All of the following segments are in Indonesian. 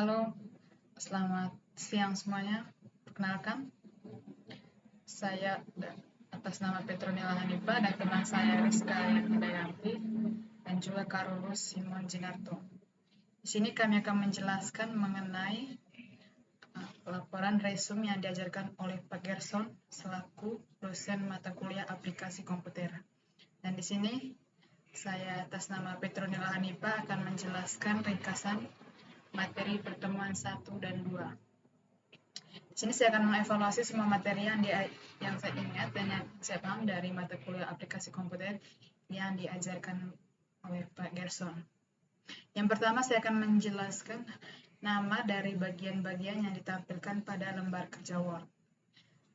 Halo, selamat siang semuanya. Perkenalkan, saya atas nama Petronila Hanifa dan teman saya Rizka Yanti dan juga Karolus Simon Jinarto. Di sini kami akan menjelaskan mengenai laporan resume yang diajarkan oleh Pak Gerson selaku dosen mata kuliah aplikasi komputer. Dan di sini saya atas nama Petronila Hanifa akan menjelaskan ringkasan materi pertemuan 1 dan 2. Di sini saya akan mengevaluasi semua materi yang saya ingat dan yang saya paham dari mata kuliah aplikasi komputer yang diajarkan oleh Pak Gerson. Yang pertama saya akan menjelaskan nama dari bagian-bagian yang ditampilkan pada lembar kerja Word.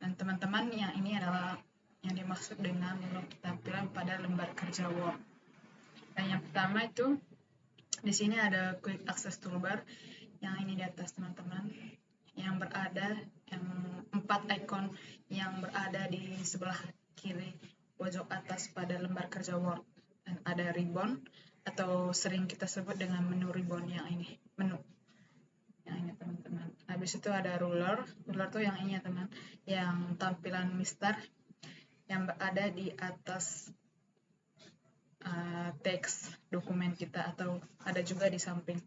Dan teman-teman, yang ini adalah yang dimaksud dengan tampilan pada lembar kerja Word. Dan yang pertama itu di sini ada quick access toolbar yang ini di atas teman-teman, yang berada yang 4 ikon yang berada di sebelah kiri pojok atas pada lembar kerja Word, dan ada ribbon atau sering kita sebut dengan menu ribbon yang ini, menu yang ini teman-teman. Habis itu ada ruler tuh yang ini ya teman, yang tampilan mister yang berada di atas teks dokumen kita atau ada juga di samping.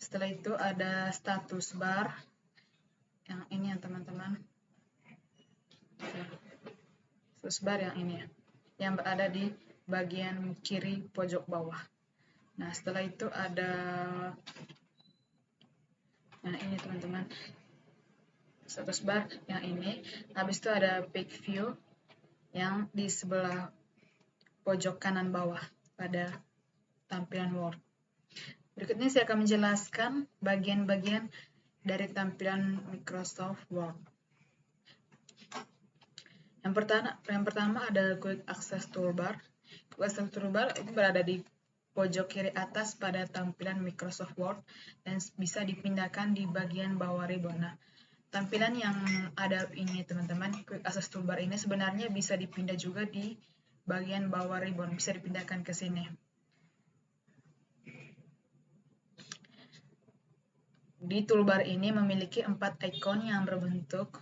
Setelah itu ada status bar yang ini ya teman-teman, status bar yang ini ya, yang berada di bagian kiri pojok bawah. Nah setelah itu ada ini teman-teman, status bar yang ini. Habis itu ada page view yang di sebelah pojok kanan bawah pada tampilan Word. Berikutnya saya akan menjelaskan bagian-bagian dari tampilan Microsoft Word. Yang pertama ada Quick Access Toolbar. Quick Access Toolbar itu berada di pojok kiri atas pada tampilan Microsoft Word dan bisa dipindahkan di bagian bawah ribbon. Nah, tampilan yang ada ini teman-teman, Quick Access Toolbar ini sebenarnya bisa dipindah juga di bagian bawah ribbon, bisa dipindahkan ke sini. Di toolbar ini memiliki 4 ikon yang berbentuk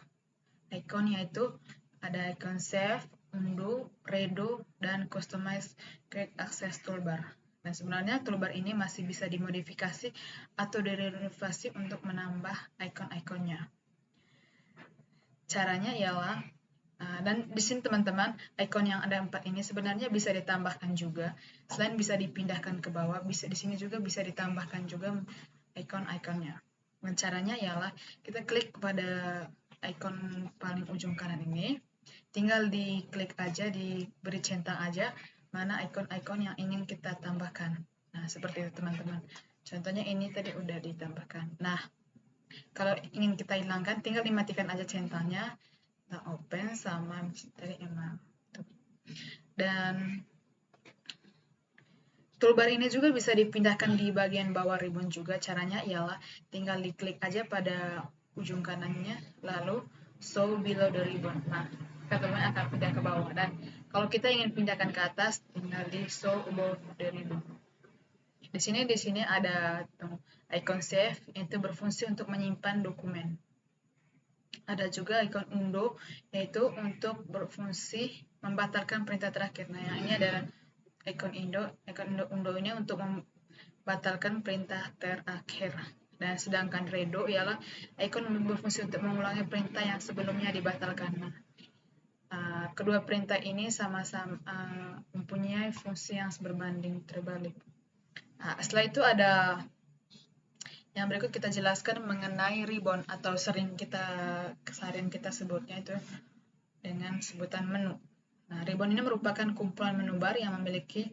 ikon, yaitu ada ikon save, undo, redo, dan customize quick access toolbar. Dan sebenarnya toolbar ini masih bisa dimodifikasi atau direnovasi untuk menambah ikon-ikonnya. Caranya ialah dan di sini teman-teman, ikon yang ada 4 ini sebenarnya bisa ditambahkan juga. Selain bisa dipindahkan ke bawah, bisa di sini juga bisa ditambahkan juga ikon-ikonnya. Dan caranya ialah kita klik pada ikon paling ujung kanan ini, tinggal diklik aja, diberi centang aja mana ikon-ikon yang ingin kita tambahkan. Nah, seperti itu teman-teman. Contohnya ini tadi udah ditambahkan. Nah, kalau ingin kita hilangkan, tinggal dimatikan aja centangnya, kita open sama tadi emang. Dan toolbar ini juga bisa dipindahkan di bagian bawah ribbon juga. Caranya ialah tinggal diklik aja pada ujung kanannya, lalu show below the ribbon. Nah, teman-teman akan pindah ke bawah. Dan kalau kita ingin pindahkan ke atas, tinggal di show above the ribbon. Di sini ada icon save, itu berfungsi untuk menyimpan dokumen. Ada juga ikon undo, yaitu untuk berfungsi membatalkan perintah terakhir. Nah, yang ini adalah ikon undo ini untuk membatalkan perintah terakhir. Dan sedangkan redo ialah ikon berfungsi untuk mengulangi perintah yang sebelumnya dibatalkan. Nah, kedua perintah ini sama-sama mempunyai fungsi yang berbanding terbalik. Nah, setelah itu ada yang berikut kita jelaskan mengenai ribbon atau keseharian kita sebutnya itu dengan sebutan menu. Nah, ribbon ini merupakan kumpulan menu bar yang memiliki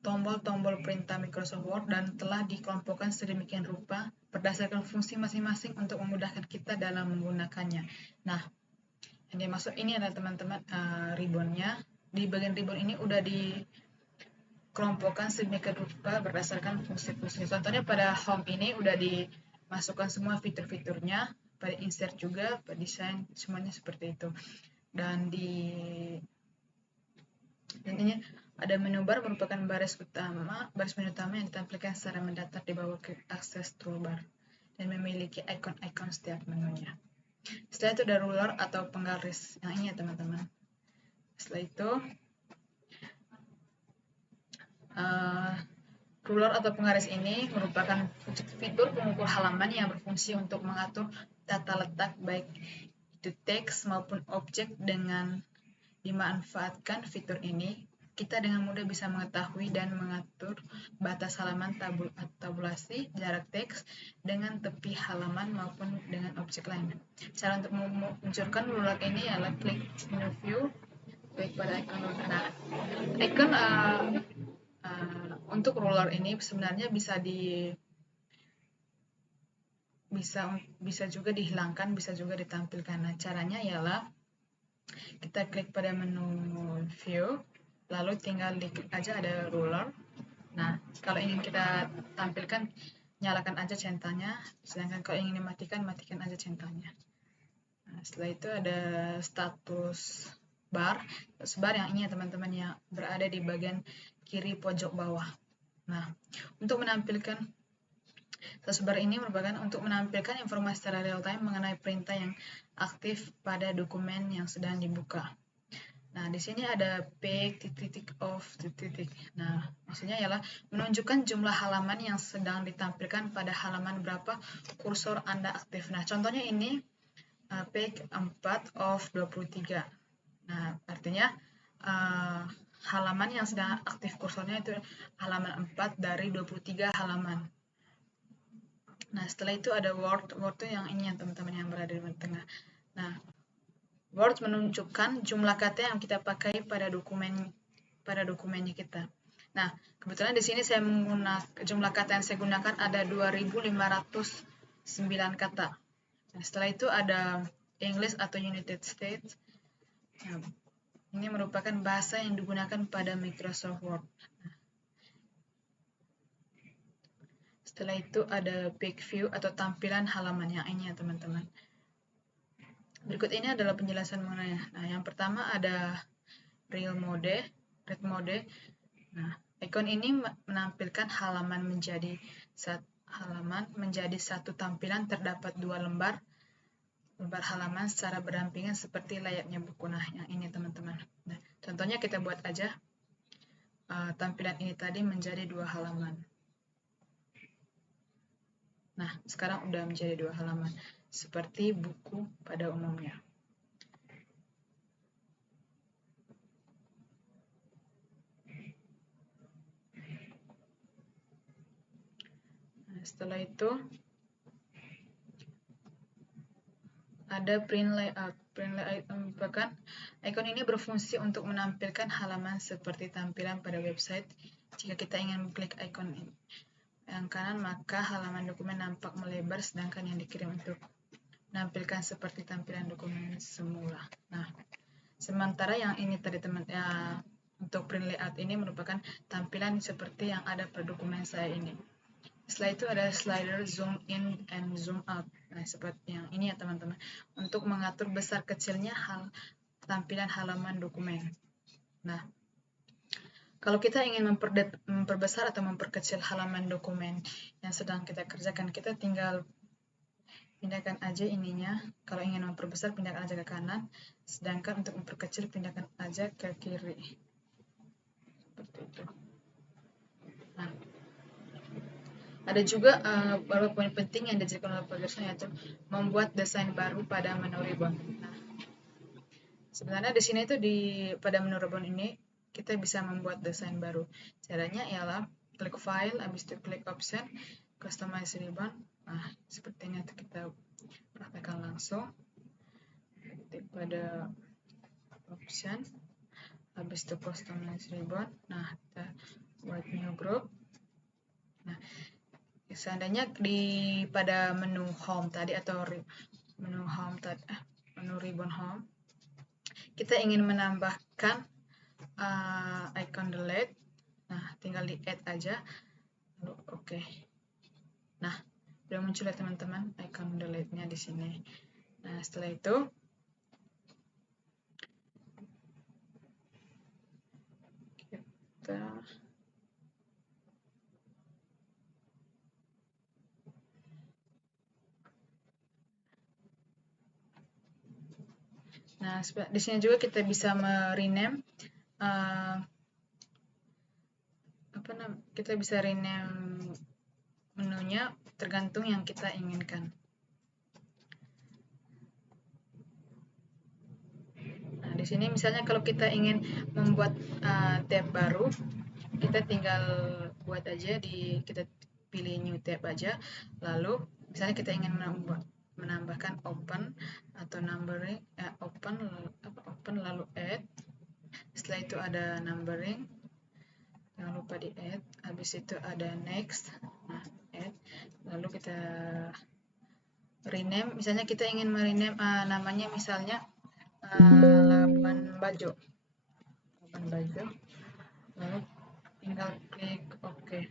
tombol-tombol perintah Microsoft Word dan telah dikelompokkan sedemikian rupa berdasarkan fungsi masing-masing untuk memudahkan kita dalam menggunakannya. Nah, yang dimaksud ini adalah teman-teman ribbonnya. Di bagian ribbon ini udah dikelompokkan sedemikian rupa berdasarkan fungsi-fungsi. Contohnya pada home ini udah dimasukkan semua fitur-fiturnya, pada insert juga, pada desain, semuanya seperti itu. Dan intinya ada menu bar merupakan baris menu utama yang ditampilkan secara mendatar di bawah quick access toolbar dan memiliki memiliki icon-icon setiap menunya. Setelah itu ada ruler atau penggaris. Yang ini ya teman-teman. Setelah itu ruler atau penggaris ini merupakan fitur pengukur halaman yang berfungsi untuk mengatur tata letak baik itu teks maupun objek. Dengan dimanfaatkan fitur ini, kita dengan mudah bisa mengetahui dan mengatur batas halaman, tabulasi, jarak teks dengan tepi halaman maupun dengan objek lain. Cara untuk memunculkan ruler ini adalah klik menu view, klik pada icon ruler. Nah, icon untuk ruler ini sebenarnya bisa juga dihilangkan, bisa juga ditampilkan. Nah, caranya ialah kita klik pada menu view, lalu tinggal diklik aja ada ruler. Nah, kalau ingin kita tampilkan, nyalakan aja centangnya, sedangkan kalau ingin dimatikan, matikan aja centangnya. Nah, setelah itu ada status bar yang ini ya teman-teman, yang berada di bagian kiri pojok bawah. Nah, untuk menampilkan status bar ini merupakan untuk menampilkan informasi secara real time mengenai perintah yang aktif pada dokumen yang sedang dibuka. Nah, di sini ada pick off . Nah, maksudnya ialah menunjukkan jumlah halaman yang sedang ditampilkan pada halaman berapa kursor Anda aktif. Nah, contohnya ini pick 4 of 23. Nah, artinya halaman yang sedang aktif kursornya itu halaman 4 dari 23 halaman. Nah, setelah itu ada word itu yang ini ya teman-teman, yang berada di tengah. Nah, word menunjukkan jumlah kata yang kita pakai pada dokumennya kita. Nah, kebetulan di sini saya menggunakan jumlah kata yang saya gunakan ada 2.509 kata. Nah, setelah itu ada English atau United States. Nah, ini merupakan bahasa yang digunakan pada Microsoft Word. Nah, setelah itu ada Big View atau tampilan halaman yang ini ya teman-teman. Berikut ini adalah penjelasan mengenai. Nah, yang pertama ada read mode. Nah, icon ini menampilkan halaman menjadi satu tampilan. Terdapat dua lembar halaman secara berdampingan seperti layaknya buku. Nah, yang ini teman-teman. Nah, contohnya kita buat aja tampilan ini tadi menjadi 2 halaman. Nah, sekarang udah menjadi 2 halaman seperti buku pada umumnya. Nah, setelah itu ada print layout. Print layout merupakan icon ini berfungsi untuk menampilkan halaman seperti tampilan pada website. Jika kita ingin mengklik icon ini yang kanan, maka halaman dokumen nampak melebar, sedangkan yang dikirim untuk menampilkan seperti tampilan dokumen semula. Nah, sementara yang ini tadi untuk print layout ini merupakan tampilan seperti yang ada pada dokumen saya ini. Setelah itu ada slider zoom in and zoom out. Nah, seperti yang ini ya teman-teman, untuk mengatur besar kecilnya tampilan halaman dokumen. Nah, kalau kita ingin memperbesar atau memperkecil halaman dokumen yang sedang kita kerjakan, kita tinggal pindahkan aja ininya. Kalau ingin memperbesar, pindahkan aja ke kanan. Sedangkan untuk memperkecil, pindahkan aja ke kiri. Seperti itu. Nah, ada juga beberapa poin penting yang diajarkan oleh Pak Gerson, yaitu membuat desain baru pada menu ribbon. Nah, sebenarnya di sini itu pada menu ribbon ini kita bisa membuat desain baru. Caranya ialah klik file, habis itu klik option, customize ribbon. Nah, seperti ini kita praktekkan langsung. Klik pada option, habis itu customize ribbon. Nah, kita buat new group. Nah, seandainya pada menu home tadi atau menu ribbon home, kita ingin menambahkan icon delete. Nah, tinggal di add aja, lalu oke. Nah, udah muncul ya teman-teman icon delete-nya di sini. Nah, setelah itu kita Nah, di sini juga kita bisa rename kita bisa rename menunya tergantung yang kita inginkan. Nah, di sini misalnya kalau kita ingin membuat tab baru, kita tinggal buat aja kita pilih new tab aja, lalu misalnya kita ingin menambahkan open atau numbering, open lalu add. Setelah itu ada numbering, jangan lupa di add. Habis itu ada next, nah add, lalu kita rename. Misalnya kita ingin merename namanya misalnya laban baju, lalu tinggal klik OK.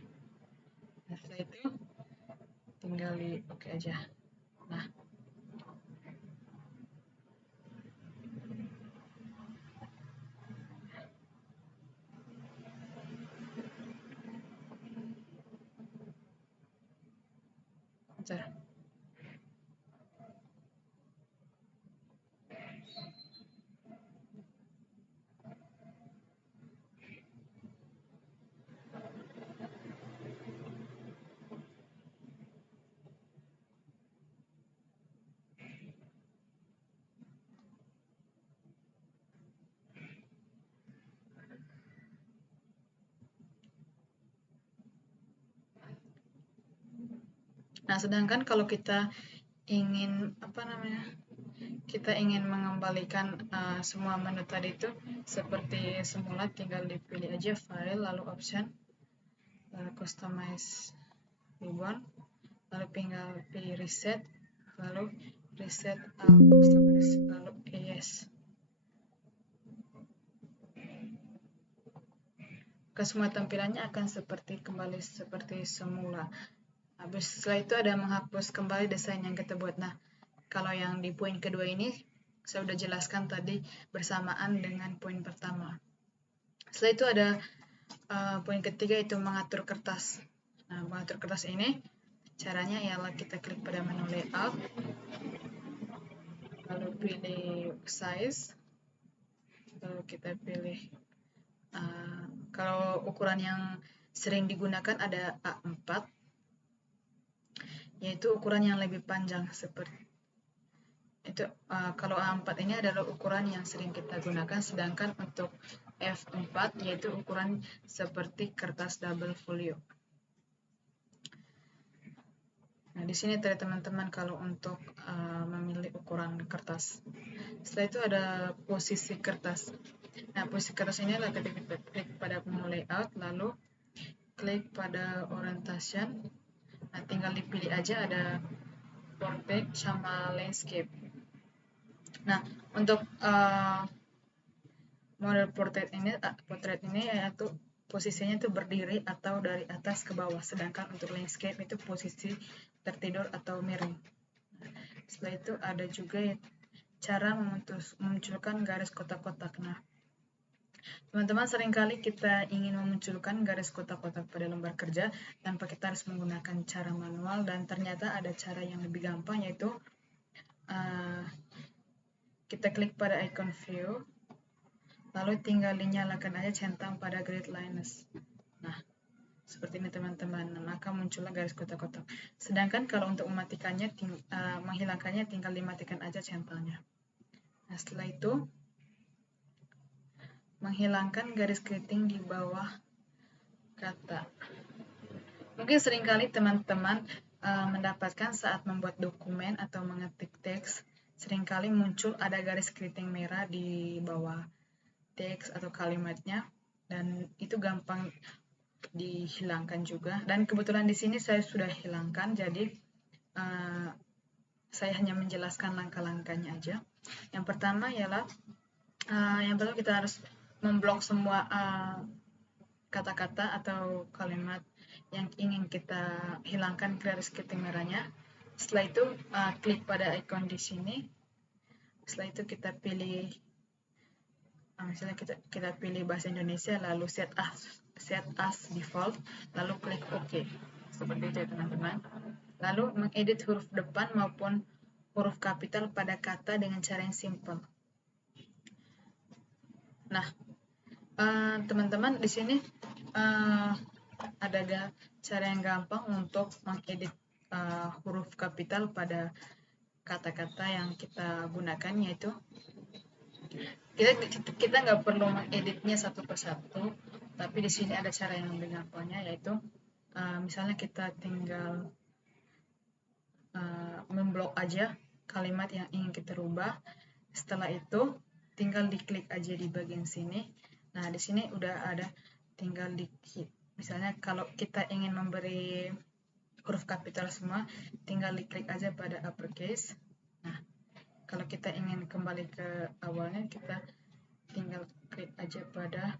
Nah, setelah itu tinggal di OK aja. Nah, bentar. Nah, sedangkan kalau kita ingin kita ingin mengembalikan semua menu tadi itu seperti semula, tinggal dipilih aja file, lalu option, lalu customize ribbon, lalu tinggal pilih reset, lalu reset customize, lalu yes. Semua tampilannya akan kembali seperti semula. Habis setelah itu ada menghapus kembali desain yang kita buat. Nah, kalau yang di poin kedua ini saya sudah jelaskan tadi bersamaan dengan poin pertama. Setelah itu ada poin ketiga, itu mengatur kertas. Nah, mengatur kertas ini caranya ialah kita klik pada menu layout, lalu pilih size, lalu kita pilih kalau ukuran yang sering digunakan ada A4, yaitu ukuran yang lebih panjang seperti itu. Kalau A4 ini adalah ukuran yang sering kita gunakan, sedangkan untuk F4 yaitu ukuran seperti kertas double folio. Nah, di sini tadi teman-teman kalau untuk memilih ukuran kertas. Setelah itu ada posisi kertas. Nah, posisi kertas ini adalah ketika klik pada menu layout, lalu klik pada orientation. Nah, tinggal dipilih aja ada portrait sama landscape. Nah, untuk model portrait ini yaitu posisinya itu berdiri atau dari atas ke bawah, sedangkan untuk landscape itu posisi tertidur atau miring. Setelah itu ada juga cara memunculkan garis kotak-kotak. Nah, teman-teman, seringkali kita ingin memunculkan garis kotak-kotak pada lembar kerja tanpa kita harus menggunakan cara manual, dan ternyata ada cara yang lebih gampang, yaitu kita klik pada icon view, lalu tinggal dinyalakan aja centang pada grid lines. Nah, seperti ini teman-teman, maka muncullah garis kotak-kotak. Sedangkan kalau untuk mematikannya, menghilangkannya tinggal dimatikan aja centangnya. Nah, setelah itu menghilangkan garis keriting di bawah kata. Mungkin seringkali teman-teman mendapatkan saat membuat dokumen atau mengetik teks, seringkali muncul ada garis keriting merah di bawah teks atau kalimatnya, dan itu gampang dihilangkan juga. Dan kebetulan di sini saya sudah hilangkan, jadi saya hanya menjelaskan langkah-langkahnya aja. Yang pertama ialah kita harus memblok semua kata-kata atau kalimat yang ingin kita hilangkan garis keriting merahnya. Setelah itu klik pada icon di sini. Setelah itu kita pilih misalnya kita pilih bahasa Indonesia, lalu set as default, lalu klik OK. Seperti itu ya teman-teman. Lalu mengedit huruf depan maupun huruf kapital pada kata dengan cara yang simple. Nah, teman-teman di sini ada cara yang gampang untuk mengedit huruf kapital pada kata-kata yang kita gunakan, yaitu kita nggak perlu mengeditnya satu persatu, tapi di sini ada cara yang lebih gampangnya, yaitu misalnya kita tinggal memblok aja kalimat yang ingin kita rubah. Setelah itu tinggal diklik aja di bagian sini. Nah, di sini udah ada, tinggal diklik. Misalnya kalau kita ingin memberi huruf kapital semua, tinggal diklik aja pada uppercase. Nah, kalau kita ingin kembali ke awalnya, kita tinggal klik aja pada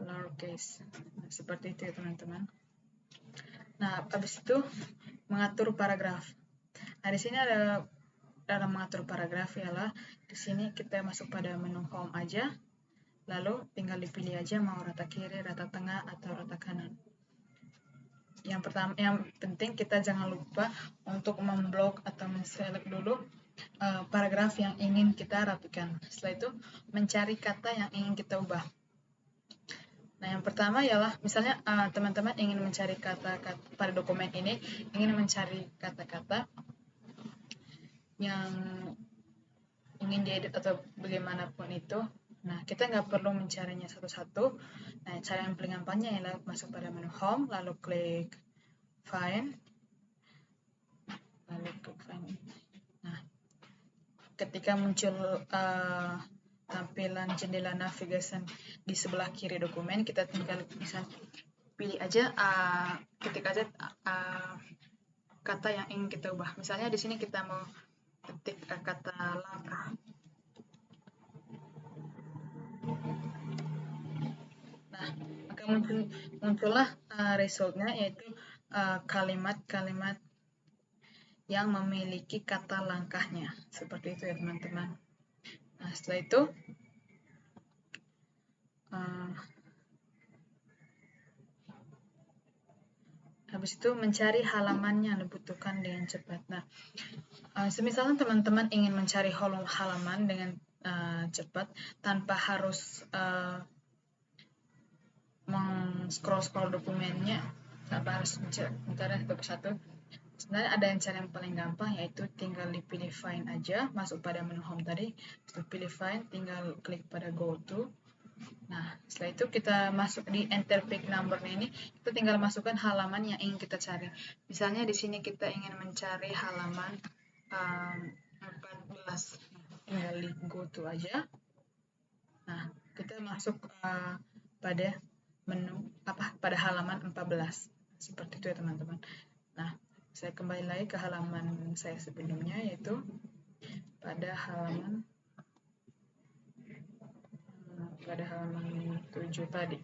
lowercase. Nah, seperti itu ya teman-teman. Nah, habis itu mengatur paragraf. Nah, di sini ada dalam mengatur paragraf ialah di sini kita masuk pada menu home aja, lalu tinggal dipilih aja mau rata kiri, rata tengah, atau rata kanan. Yang penting kita jangan lupa untuk memblok atau men-select dulu paragraf yang ingin kita rapikan. Setelah itu mencari kata yang ingin kita ubah. Nah, yang pertama ialah misalnya teman-teman ingin mencari kata-kata pada dokumen ini, ingin mencari kata-kata yang ingin diedit atau bagaimanapun itu. Nah, kita nggak perlu mencarinya satu-satu. Nah, cara yang paling gampangnya ialah masuk pada menu home, lalu klik find, Nah, ketika muncul tampilan jendela navigasi di sebelah kiri dokumen, kita tinggal bisa pilih aja, ketik aja kata yang ingin kita ubah. Misalnya di sini kita mau ketik kata langkah. Nah, maka muncullah resultnya, yaitu kalimat-kalimat yang memiliki kata langkahnya. Seperti itu ya teman-teman. Nah, setelah itu habis itu mencari halaman yang dibutuhkan dengan cepat. Nah, semisalnya teman-teman ingin mencari halaman dengan cepat tanpa harus scroll dokumennya, tanpa harus mencari satu persatu. Sebenarnya ada cara yang paling gampang, yaitu tinggal dipilih find aja, masuk pada menu home tadi, setelah pilih find tinggal klik pada go to. Nah, setelah itu kita masuk di enter page number ini, kita tinggal masukkan halaman yang ingin kita cari. Misalnya di sini kita ingin mencari halaman 14, tinggal di go to aja. Nah, kita masuk pada menu pada halaman 14. Seperti itu ya teman-teman. Nah, saya kembali lagi ke halaman saya sebelumnya, yaitu pada halaman 7 tadi.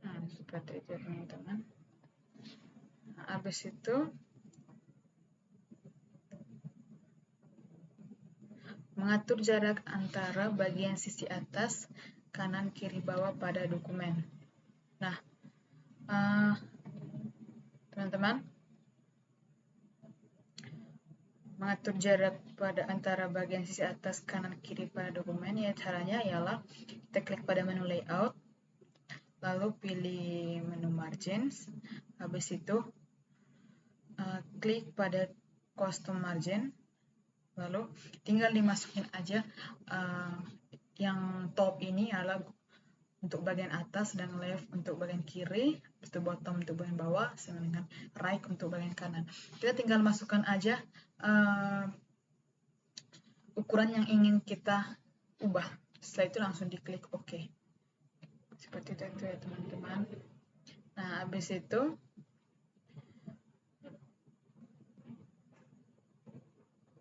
Nah, seperti itu ya teman-teman. Nah, habis itu mengatur jarak antara bagian sisi atas, kanan, kiri, bawah pada dokumen. Nah, teman-teman, mengatur jarak pada antara bagian sisi atas, kanan, kiri pada dokumen, ya caranya ialah kita klik pada menu layout, lalu pilih menu margins, habis itu klik pada custom margin, lalu tinggal dimasukin aja yang top ini adalah untuk bagian atas dan left untuk bagian kiri, itu bottom untuk bagian bawah, sama dengan right untuk bagian kanan. Kita tinggal masukkan aja ukuran yang ingin kita ubah. Setelah itu langsung diklik OK. Seperti itu ya teman-teman. Nah, habis itu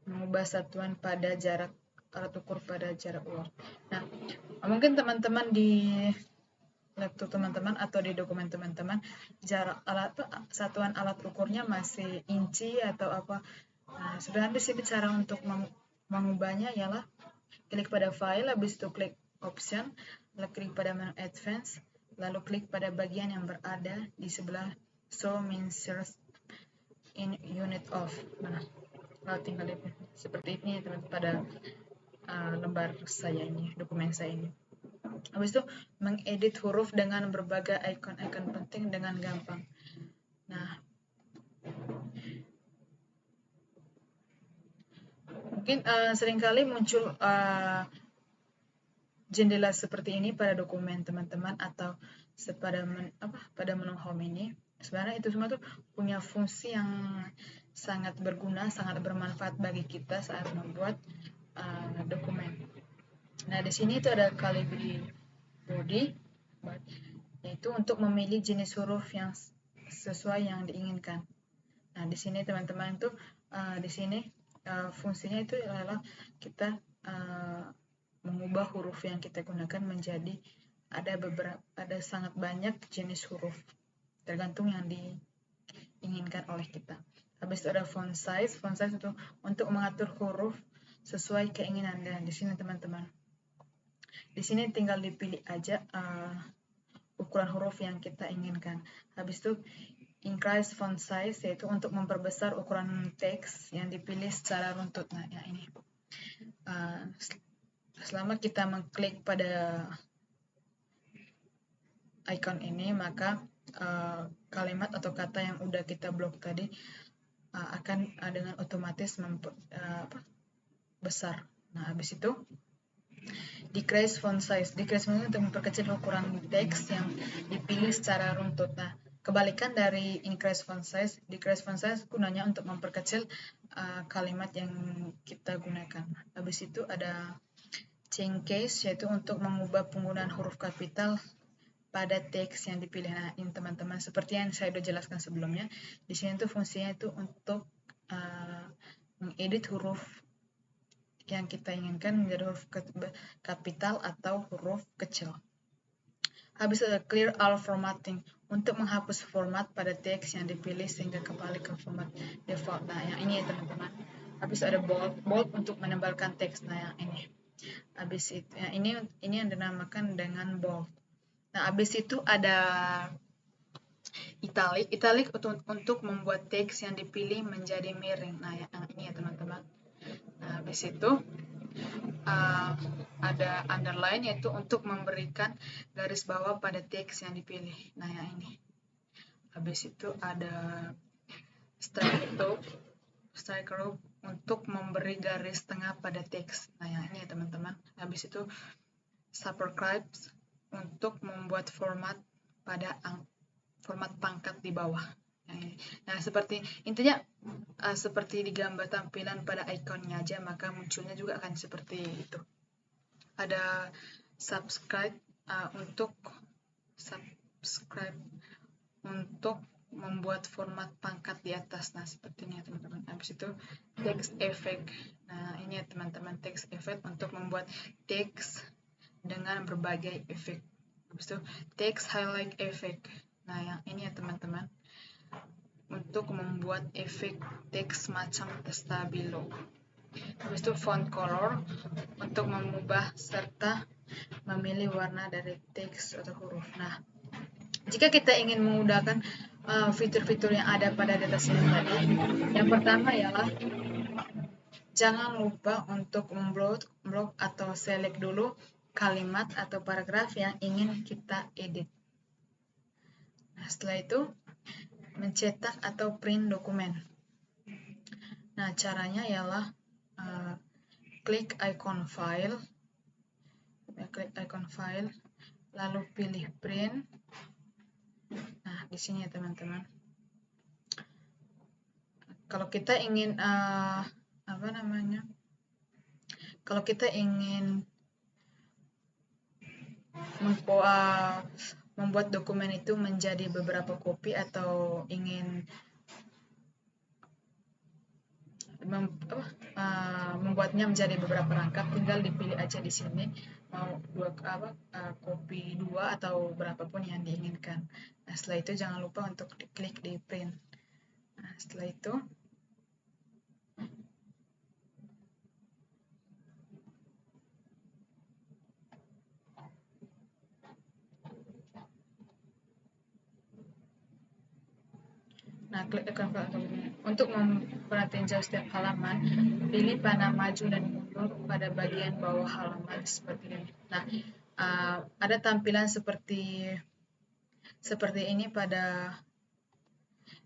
mengubah satuan pada jarak alat ukur pada jarak ulang. Nah, mungkin teman-teman di laptop teman-teman atau di dokumen teman-teman jarak satuan alat ukurnya masih inci atau apa. Nah, sebenarnya di sini cara untuk mengubahnya ialah klik pada file, habis itu klik option, lalu klik pada menu advance, lalu klik pada bagian yang berada di sebelah show measures in unit of. Nah, Lalu tinggal seperti ini teman-teman pada lembar saya ini, dokumen saya ini. Habis itu mengedit huruf dengan berbagai icon-icon penting dengan gampang. Nah, mungkin seringkali muncul jendela seperti ini pada dokumen teman-teman atau pada menu home ini. Sebenarnya itu semua tuh punya fungsi yang sangat berguna, sangat bermanfaat bagi kita saat membuat dokumen. Nah, di sini itu ada calibri body, yaitu untuk memilih jenis huruf yang sesuai yang diinginkan. Nah, di sini teman-teman tuh di sini fungsinya itu adalah kita mengubah huruf yang kita gunakan menjadi ada sangat banyak jenis huruf tergantung yang diinginkan oleh kita. Habis itu ada font size itu untuk mengatur huruf sesuai keinginan Anda. Di sini teman-teman, di sini tinggal dipilih aja ukuran huruf yang kita inginkan. Habis itu increase font size yaitu untuk memperbesar ukuran teks yang dipilih secara runtut. Nah, ya ini. Selama kita mengklik pada icon ini, maka kalimat atau kata yang udah kita blok tadi akan dengan otomatis besar. Nah, habis itu decrease font size. Decrease font size untuk memperkecil ukuran teks yang dipilih secara runtut. Nah, kebalikan dari increase font size, decrease font size gunanya untuk memperkecil kalimat yang kita gunakan. Habis itu ada change case, yaitu untuk mengubah penggunaan huruf kapital pada teks yang dipilih. Nah, ini teman-teman, seperti yang saya sudah jelaskan sebelumnya, di sini tuh fungsinya itu untuk mengedit huruf yang kita inginkan menjadi huruf kapital atau huruf kecil. Habis ada clear all formatting, untuk menghapus format pada teks yang dipilih sehingga kembali ke format default. Nah, yang ini ya teman-teman. Habis ada bold untuk menebalkan teks. Nah, yang ini. Habis itu, ini yang dinamakan dengan bold. Nah, habis itu ada italic untuk membuat teks yang dipilih menjadi miring. Nah, yang ini ya teman-teman. Nah, habis itu ada underline, yaitu untuk memberikan garis bawah pada teks yang dipilih. Nah, yang ini. Habis itu ada strike group untuk memberi garis tengah pada teks. Nah, yang ini ya teman-teman. Habis itu superscribes untuk membuat format pada format pangkat di bawah. Nah, intinya seperti di gambar tampilan pada ikonnya aja, maka munculnya juga akan seperti itu. Ada subscribe untuk membuat format pangkat di atas. Nah, seperti ini ya teman-teman. Habis itu text effect. Nah, ini ya teman-teman, text effect untuk membuat teks dengan berbagai efek. Habis itu text highlight effect. Nah, yang ini ya teman-teman, untuk membuat efek teks macam stabilo. Habis itu font color untuk mengubah serta memilih warna dari teks atau huruf. Nah, jika kita ingin menggunakan fitur-fitur yang ada pada data sini tadi, yang pertama ialah jangan lupa untuk memblok atau select dulu kalimat atau paragraf yang ingin kita edit. Nah, setelah itu mencetak atau print dokumen. Nah, caranya ialah klik icon file, lalu pilih print. Nah, di sini ya teman-teman. Kalau kita ingin kalau kita ingin membuat dokumen itu menjadi beberapa kopi atau ingin membuatnya menjadi beberapa rangkap, tinggal dipilih aja di sini mau kopi 2 atau berapapun yang diinginkan. Nah, setelah itu jangan lupa untuk diklik di print. Nah, setelah itu Nah, klik icon file dokumen. Untuk memperhatinjau setiap halaman, pilih panah maju dan mundur pada bagian bawah halaman seperti ini. Nah, ada tampilan seperti ini pada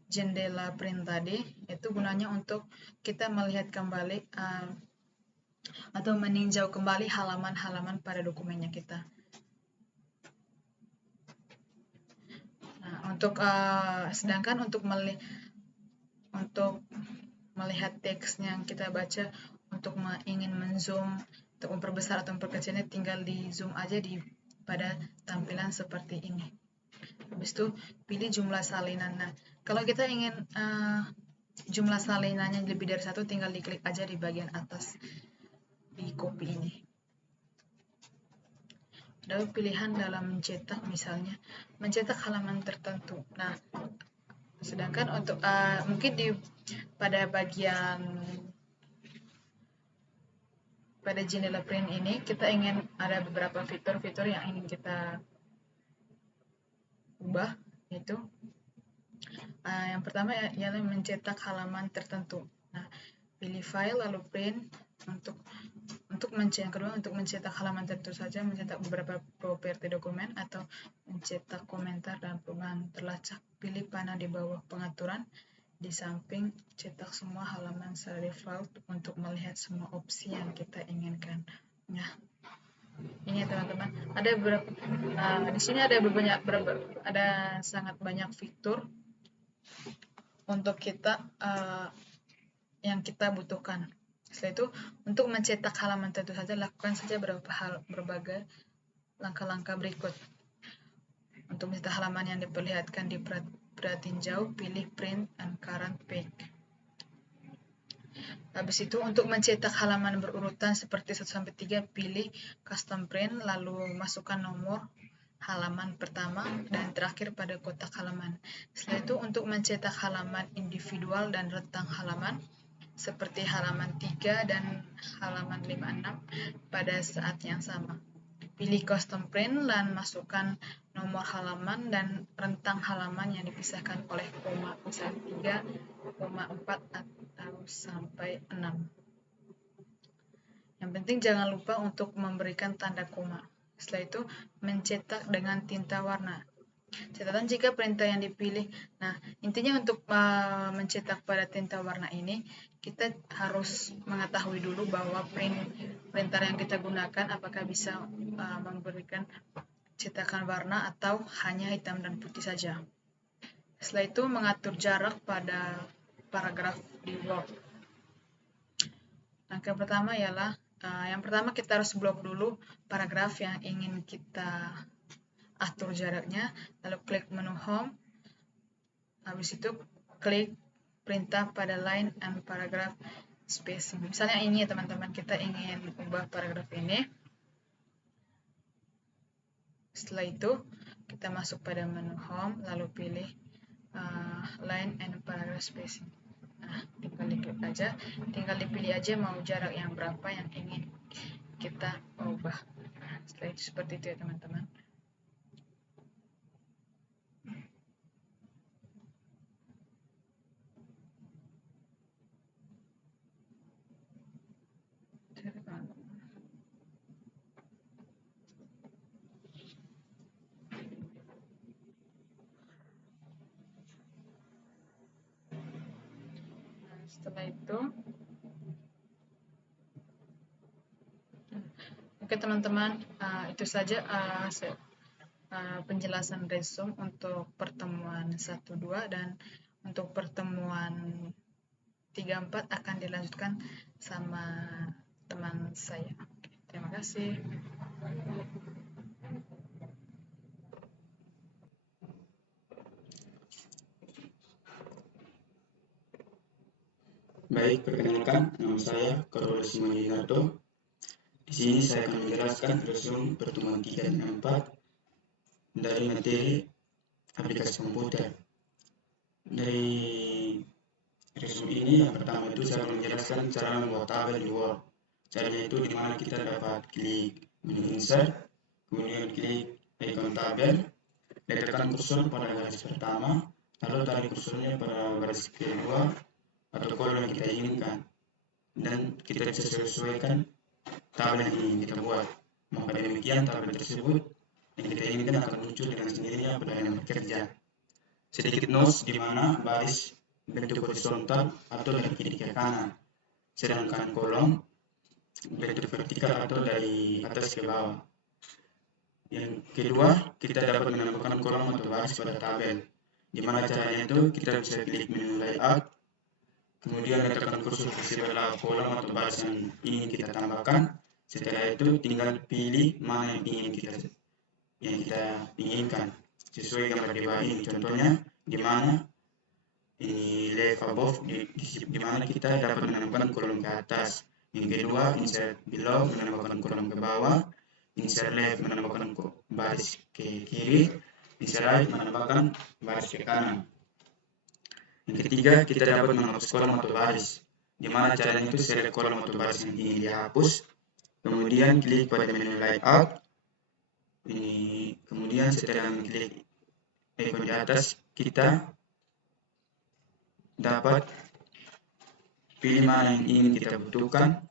jendela print tadi. Itu gunanya untuk kita melihat kembali atau meninjau kembali halaman-halaman pada dokumennya kita. Nah, sedangkan untuk melihat teks yang kita baca, untuk ingin men-zoom, untuk memperbesar atau memperkecilnya, tinggal di zoom aja pada tampilan seperti ini. Habis itu pilih jumlah salinan. Nah, kalau kita ingin jumlah salinannya lebih dari 1, tinggal diklik aja di bagian atas di copy ini. Ada pilihan dalam mencetak, misalnya mencetak halaman tertentu. Nah, sedangkan untuk mungkin pada jendela print ini kita ingin ada beberapa fitur-fitur yang ingin kita ubah, yaitu yang pertama ialah mencetak halaman tertentu. Nah, pilih file lalu print yang kedua untuk mencetak halaman tertentu saja, mencetak beberapa properti dokumen atau mencetak komentar dan perubahan terlacak. Pilih panah di bawah pengaturan di samping cetak semua halaman secara default untuk melihat semua opsi yang kita inginkan. Nah, ini ya teman-teman, ada di sini ada sangat banyak fitur untuk kita yang kita butuhkan. Setelah itu, untuk mencetak halaman tentu saja lakukan saja berbagai langkah-langkah berikut. Untuk mencetak halaman yang diperlihatkan di pratinjau, pilih print and current page. Habis itu, untuk mencetak halaman berurutan seperti 1-3, pilih custom print, lalu masukkan nomor halaman pertama dan terakhir pada kotak halaman. Setelah itu, untuk mencetak halaman individual dan rentang halaman seperti halaman 3 dan halaman 5-6 pada saat yang sama. Pilih custom print dan masukkan nomor halaman dan rentang halaman yang dipisahkan oleh koma, misalnya 3, 4 atau sampai 6. Yang penting jangan lupa untuk memberikan tanda koma. Setelah itu, mencetak dengan tinta warna. Catatan jika printer yang dipilih. Nah, intinya untuk mencetak pada tinta warna ini, kita harus mengetahui dulu bahwa printer yang kita gunakan apakah bisa memberikan cetakan warna atau hanya hitam dan putih saja. Setelah itu, mengatur jarak pada paragraf di Word. Langkah pertama ialah yang pertama kita harus blok dulu paragraf yang ingin kita atur jaraknya, lalu klik menu home, habis itu klik perintah pada line and paragraph spacing. Misalnya ini ya teman-teman, kita ingin ubah paragraf ini. Setelah itu kita masuk pada menu home, lalu pilih line and paragraph spacing. Nah, tinggal diklik aja, tinggal dipilih aja mau jarak yang berapa yang ingin kita ubah. Nah, setelah itu seperti itu ya teman-teman. Setelah itu, oke teman-teman, itu saja penjelasan resume untuk pertemuan 1-2, dan untuk pertemuan 3-4 akan dilanjutkan sama teman saya. Terima kasih. Baik, perkenalkan, nama saya Carolus Simanjunarto. Di sini saya akan menjelaskan resume pertemuan 3 dan 4 dari materi aplikasi komputer. Dari resume ini, yang pertama itu saya akan menjelaskan cara membuat tabel di Word. Caranya itu dimana kita dapat klik menu insert, kemudian klik icon tabel, letakkan kursor pada garis pertama, lalu tarik kursornya pada baris kedua atau kolom yang kita inginkan, dan kita bisa sesuaikan tabel yang ingin kita buat. Maka demikian tabel tersebut yang kita inginkan akan muncul dengan sendirinya pada lembar kerja. Sedikit notes di mana baris bentuk horizontal atau dari kiri ke kanan, sedangkan kolom bentuk vertikal atau dari atas ke bawah. Yang kedua, kita dapat menambahkan kolom atau baris pada tabel. Di mana caranya itu kita bisa klik menu layout, kemudian letakkan kursor di sebelah kolom atau baris yang ingin kita tambahkan. Setelah itu tinggal pilih mana yang kita inginkan sesuai gambar di bawah ini. Contohnya di mana ini left above, di mana kita dapat menambahkan kolom ke atas. Yang kedua, insert below menambahkan kolom ke bawah, insert left menambahkan baris ke kiri, insert right menambahkan baris ke kanan. Yang ketiga, kita dapat menghapus kolom atau baris. Di mana caranya itu select kolom atau baris yang ingin dihapus, kemudian klik pada menu layout. Kemudian setelah klik ikon di atas, kita dapat pilih mana yang ingin kita butuhkan.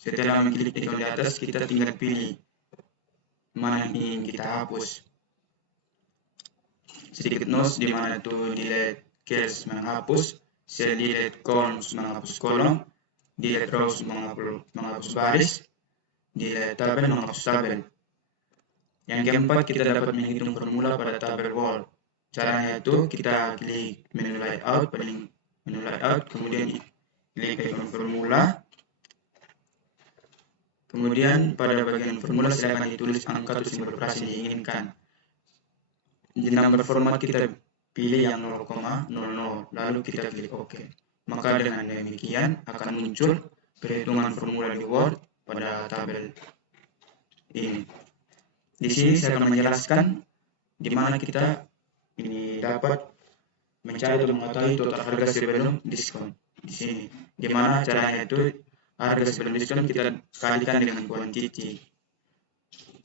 Setelah mengklik ikon di atas, kita tinggal pilih mana yang ingin kita hapus. Sedikit notes di mana itu delete cells menghapus, cell delete columns menghapus kolom, delete rows menghapus baris, delete tabel menghapus tabel. Yang keempat, kita dapat menghitung formula pada tabel Word. Caranya itu kita klik menu layout, kemudian klik ikon formula. Kemudian pada bagian formula silakan ditulis angka atau simbol operasi yang diinginkan. Di number format kita pilih yang 0,00, lalu kita klik OK. Maka dengan demikian akan muncul perhitungan formula di Word pada tabel ini. Di sini saya akan menjelaskan di mana kita ini dapat mencari atau mengetahui total harga sebelum diskon. Di sini, di mana caranya itu harga sebelum diskon kita kalikan dengan quantity.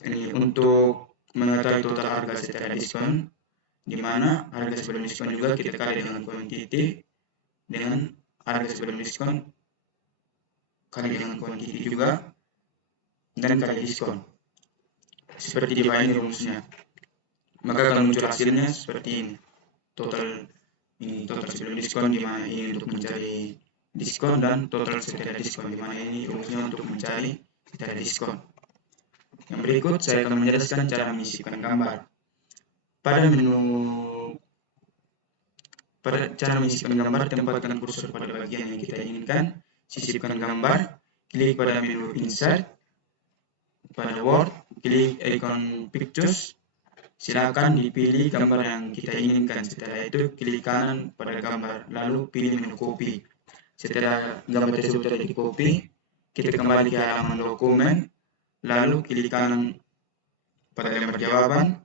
Ini untuk mengetahui total harga setelah diskon, di mana harga sebelum diskon juga kita kali dengan quantity, dengan harga sebelum diskon kali dengan quantity juga, dan kali diskon. Seperti di bawah ini rumusnya. Maka akan muncul hasilnya seperti ini. Total sebelum diskon, di mana ini untuk mencari diskon, dan total setelah diskon, di mana ini rumusnya untuk mencari setelah diskon. Yang berikut saya akan menjelaskan cara menyisipkan gambar. Pada cara menyisipkan gambar, tempatkan kursor pada bagian yang kita inginkan, sisipkan gambar, klik pada menu insert, pada Word, klik ikon pictures, silakan dipilih gambar yang kita inginkan. Setelah itu klik kanan pada gambar, lalu pilih menu copy. Setelah gambar tersebut telah di copy, kita kembali ke halaman dokumen, lalu klik kanan pada lembar jawaban,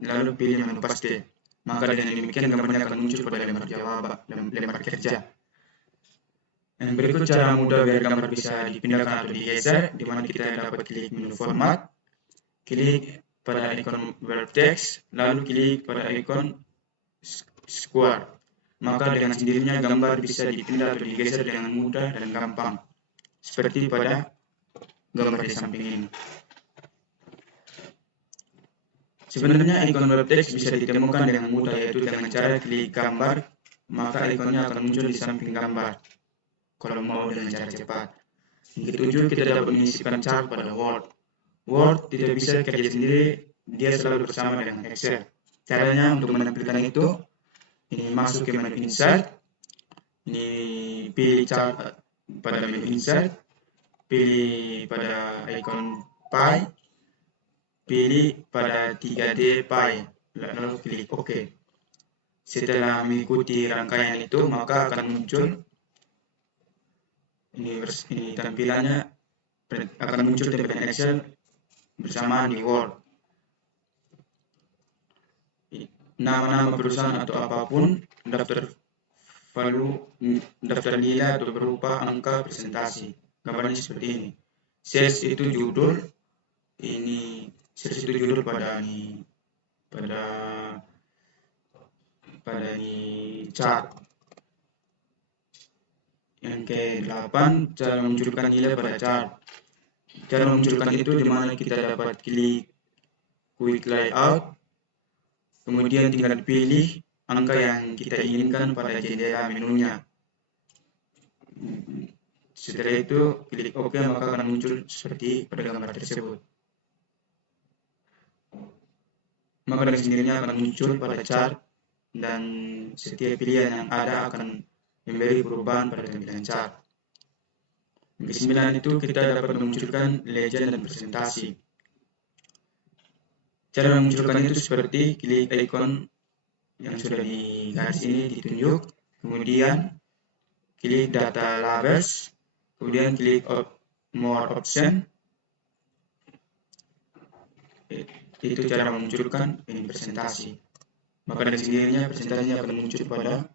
lalu pilih menu paste. Maka dengan demikian gambarnya akan muncul pada lembar jawaban, lembar kerja. Yang berikut cara mudah biar gambar bisa dipindahkan atau digeser, di mana kita dapat klik menu format, klik pada ikon wrap text, lalu klik pada ikon square. Maka dengan sendirinya gambar bisa dipindah atau digeser dengan mudah dan gampang, seperti pada gambar di samping ini. Sebenarnya ikon wrap text bisa ditemukan dengan mudah, yaitu dengan cara klik gambar, maka ikonnya akan muncul di samping gambar kalau mau dengan cara cepat. Yang ketujuh, kita dapat menyisipkan chart pada Word. Word tidak bisa kerja sendiri, dia selalu bersama dengan Excel. Caranya untuk menampilkan itu, ini masuk ke menu insert, ini pilih chart pada menu insert, pilih pada ikon pie, pilih pada 3D pie, lalu klik OK. Setelah mengikuti rangkaian itu, maka akan muncul ini tampilannya, akan muncul tampilan Excel bersamaan di Word. Nama-nama perusahaan atau apapun, daftar nilai atau berupa angka presentasi. Gambarnya seperti ini. Sales itu judul, pada pada ini chart. Yang ke-8, cara memunculkan nilai pada chart. Cara memunculkan itu di mana kita dapat klik quick layout, kemudian tinggal pilih angka yang kita inginkan pada jendela menunya. Setelah itu klik OK, maka akan muncul seperti pada gambar tersebut. Maka dengan sendirinya akan muncul pada chart, dan setiap pilihan yang ada akan memberi perubahan pada tampilan chart. Yang ke-9 itu kita dapat memunculkan legend dan presentasi. Cara memunculkan itu seperti klik icon yang sudah di garis ini ditunjuk, kemudian klik data labels, kemudian klik more option. Itu cara memunculkan ini presentasi. Maka dengan sendirinya presentasinya akan muncul pada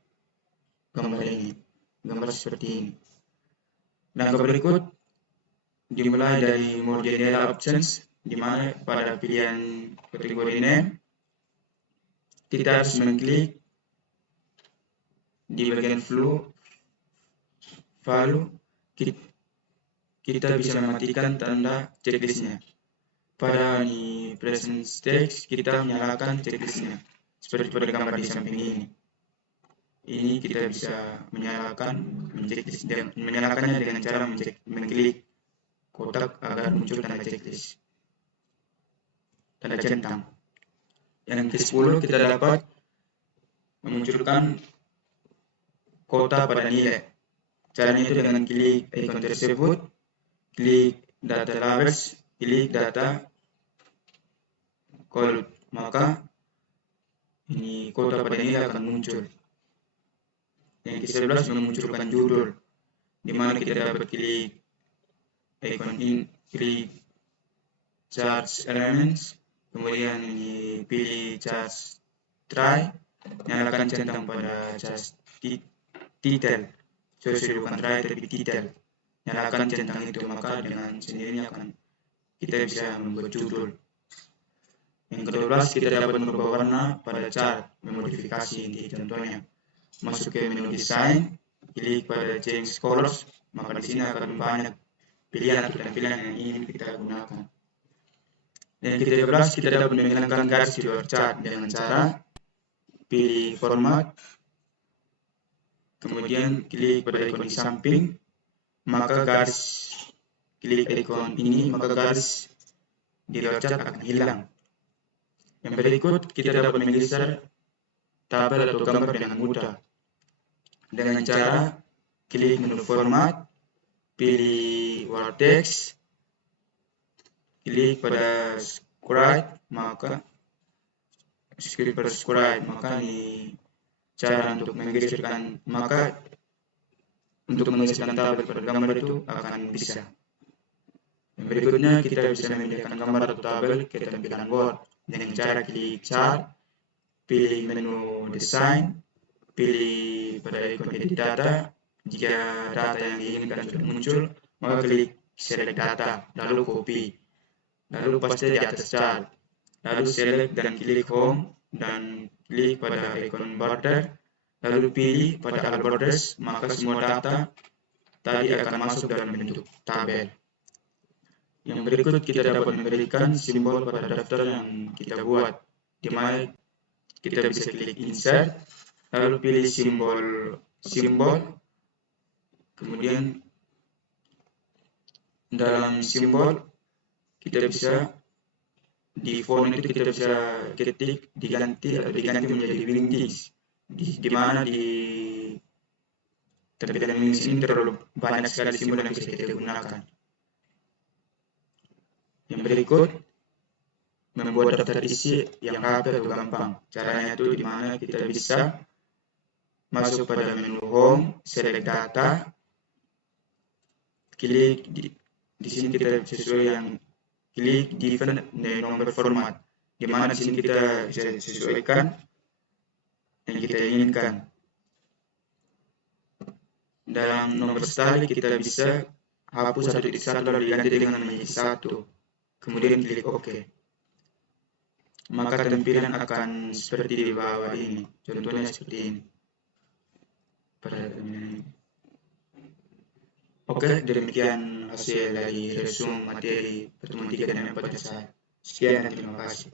gambar ini, gambar seperti ini. Langkah berikut dimulai dari more general options, di mana pada pilihan kategori name kita harus mengklik di bagian value, kita bisa mematikan tanda checklistnya. Pada ini present text kita menyalakan checklistnya seperti pada gambar di samping ini. Ini kita bisa menyalakannya dengan cara mengklik kotak agar muncul tanda checklist, tanda centang. Yang ke-10 kita dapat memunculkan kota pada nilai. Caranya itu dengan klik icon tersebut, klik data labels, klik data column, maka ini kota pada nilai akan muncul. Yang ke-11 memunculkan judul, di mana kita dapat klik icon klik charts elements, kemudian ini pilih charts try, nyalakan centang pada charts title, bukan try tapi title, nyalakan centang itu, maka dengan sendirinya akan kita bisa membuat judul. Yang ke-12 kita dapat merubah warna pada chart, memodifikasi ini contohnya. Masuk ke menu design, klik pada change colors, maka di sini akan banyak pilihan atau tampilan yang ingin kita gunakan. Dan yang ke-13 kita dapat menghilangkan garis di luar chart dengan cara pilih format, kemudian klik pada ikon di samping, maka garis klik ikon ini, maka garis di luar chart akan hilang. Yang berikut kita dapat menggeser tabel atau gambar dengan mudah dengan cara klik menu format, pilih word text, klik pada scribe, maka ini cara untuk menggeserkan, maka untuk menggeserkan tabel pada gambar itu akan bisa. Yang berikutnya kita bisa memindahkan gambar atau tabel ke tampilan Word dengan cara klik chart, pilih menu design, pilih pada ikon edit data. Jika data yang diinginkan sudah muncul, maka klik select data, lalu copy, lalu paste di atas chart, lalu select dan klik home, dan klik pada ikon border, lalu pilih pada all borders, maka semua data tadi akan masuk dalam bentuk tabel. Yang berikut kita dapat memberikan simbol pada daftar yang kita buat, di mana kita bisa klik insert, lalu pilih simbol, kemudian dalam simbol kita bisa di font itu kita bisa ketik diganti menjadi wingdings, di mana di tampilan wingdings ini terlalu banyak sekali simbol yang bisa kita gunakan. Yang berikut membuat daftar isi yang rapi atau gampang. Caranya itu di mana kita bisa masuk pada menu home, select data, klik di sini kita sesuai yang klik different nomor format, di mana di sini kita bisa sesuaikan yang kita inginkan. Dalam nomor style kita bisa hapus satu titik satu lalu diganti dengan menjadi satu, kemudian klik OK. maka tampilan akan seperti di bawah ini. Contohnya seperti ini. Pada tampilan ini. Oke, demikian hasil dari resume materi pertemuan 3 dan 4 saya. Sekian dan terima kasih.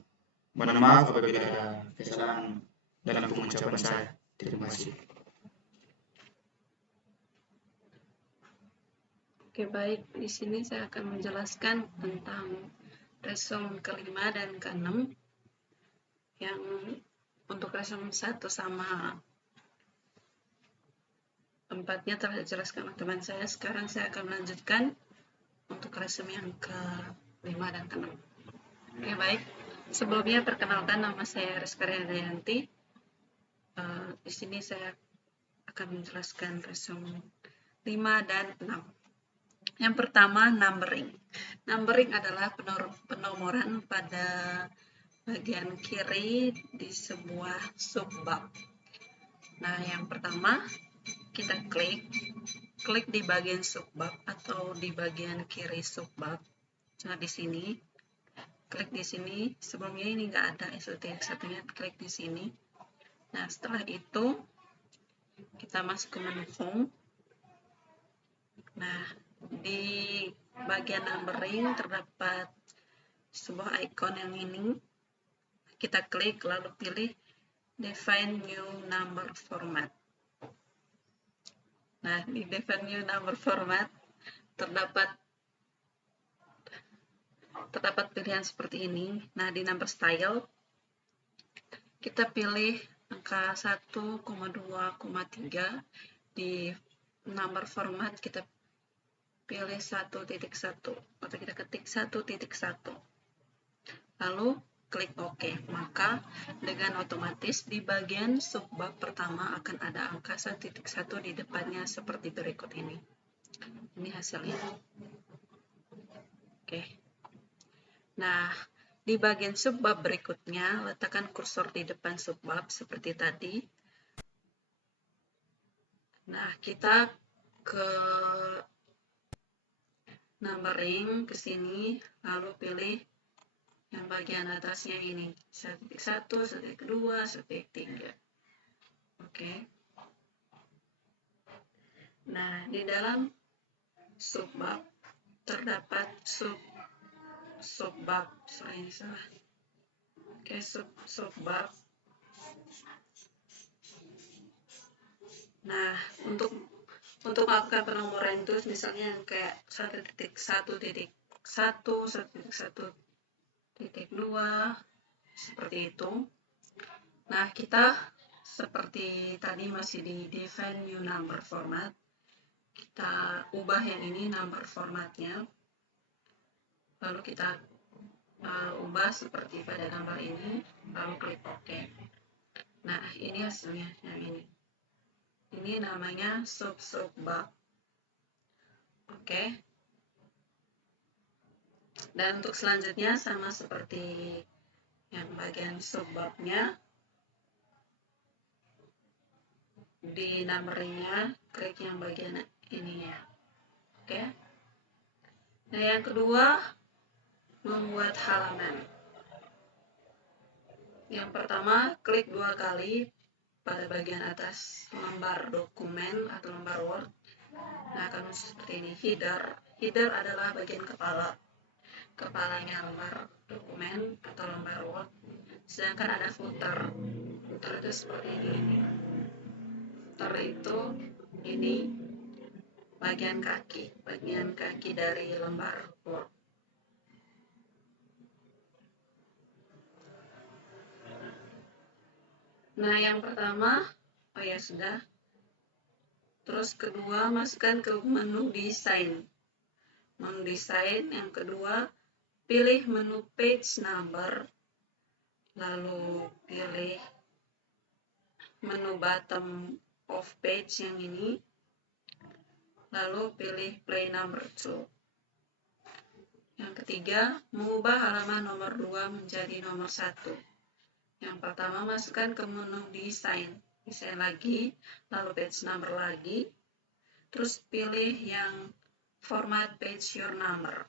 Mohon maaf apabila ada kesalahan dalam pengucapan saya. Terima kasih. Oke, baik. Di sini saya akan menjelaskan tentang resume kelima dan keenam. Yang untuk resume 1 sama 4-nya telah dijelaskan oleh teman saya. Sekarang saya akan melanjutkan untuk resume yang ke-5 dan ke-6. Oke, baik. Sebelumnya perkenalkan, nama saya Rizka Rianti. Di sini saya akan menjelaskan resume 5 dan 6. Yang pertama, numbering. Numbering adalah penomoran pada bagian kiri di sebuah subbab. Nah, yang pertama kita klik di bagian subbab atau di bagian kiri subbab. Nah, di sini klik di sini. Sebelumnya ini nggak ada esoterik satunya, klik di sini. Nah, setelah itu kita masuk ke menu home. Nah, di bagian numbering terdapat sebuah icon yang ini. Kita klik lalu pilih define new number format. Nah, di define new number format terdapat pilihan seperti ini. Nah, di number style kita pilih angka 1,2,3. Di number format kita pilih 1.1 atau kita ketik 1.1. Lalu klik OK. Maka dengan otomatis di bagian subbab pertama akan ada angka 1.1 di depannya seperti berikut ini. Ini hasilnya. Oke. Nah, di bagian subbab berikutnya, letakkan kursor di depan subbab seperti tadi. Nah, kita ke numbering ke sini, lalu pilih yang bagian atasnya ini, 1.1, 1.2, 1.3. Oke. Nah, di dalam subbab terdapat subbab. Oke, subbab. Nah, untuk melakukan penomoran itu misalnya kayak 1.1.1, 1.1.2 seperti itu. Nah, kita seperti tadi masih di define new number format. Kita ubah yang ini number formatnya. Lalu kita ubah seperti pada gambar ini, lalu klik OK. Nah, ini hasilnya yang ini. Ini namanya subbab. Oke. Dan untuk selanjutnya sama seperti yang bagian subbabnya. Di numberingnya, klik yang bagian ini ya. Oke. Nah, yang kedua, membuat halaman. Yang pertama, klik 2 kali pada bagian atas lembar dokumen atau lembar Word. Nah, akan seperti ini. Header adalah bagian kepalanya lembar dokumen atau lembar Word. Sedangkan ada footer. Footer itu seperti ini. Footer itu ini bagian kaki dari lembar Word. Nah, yang pertama, ya sudah. Terus kedua, masukkan ke menu desain. Menu desain yang kedua, pilih menu page number. Lalu pilih menu bottom of page yang ini. Lalu pilih play number 2. Yang ketiga, mengubah halaman nomor 2 menjadi nomor 1. Yang pertama, masukkan ke menu desain lagi, lalu page number lagi, terus pilih yang format page your number.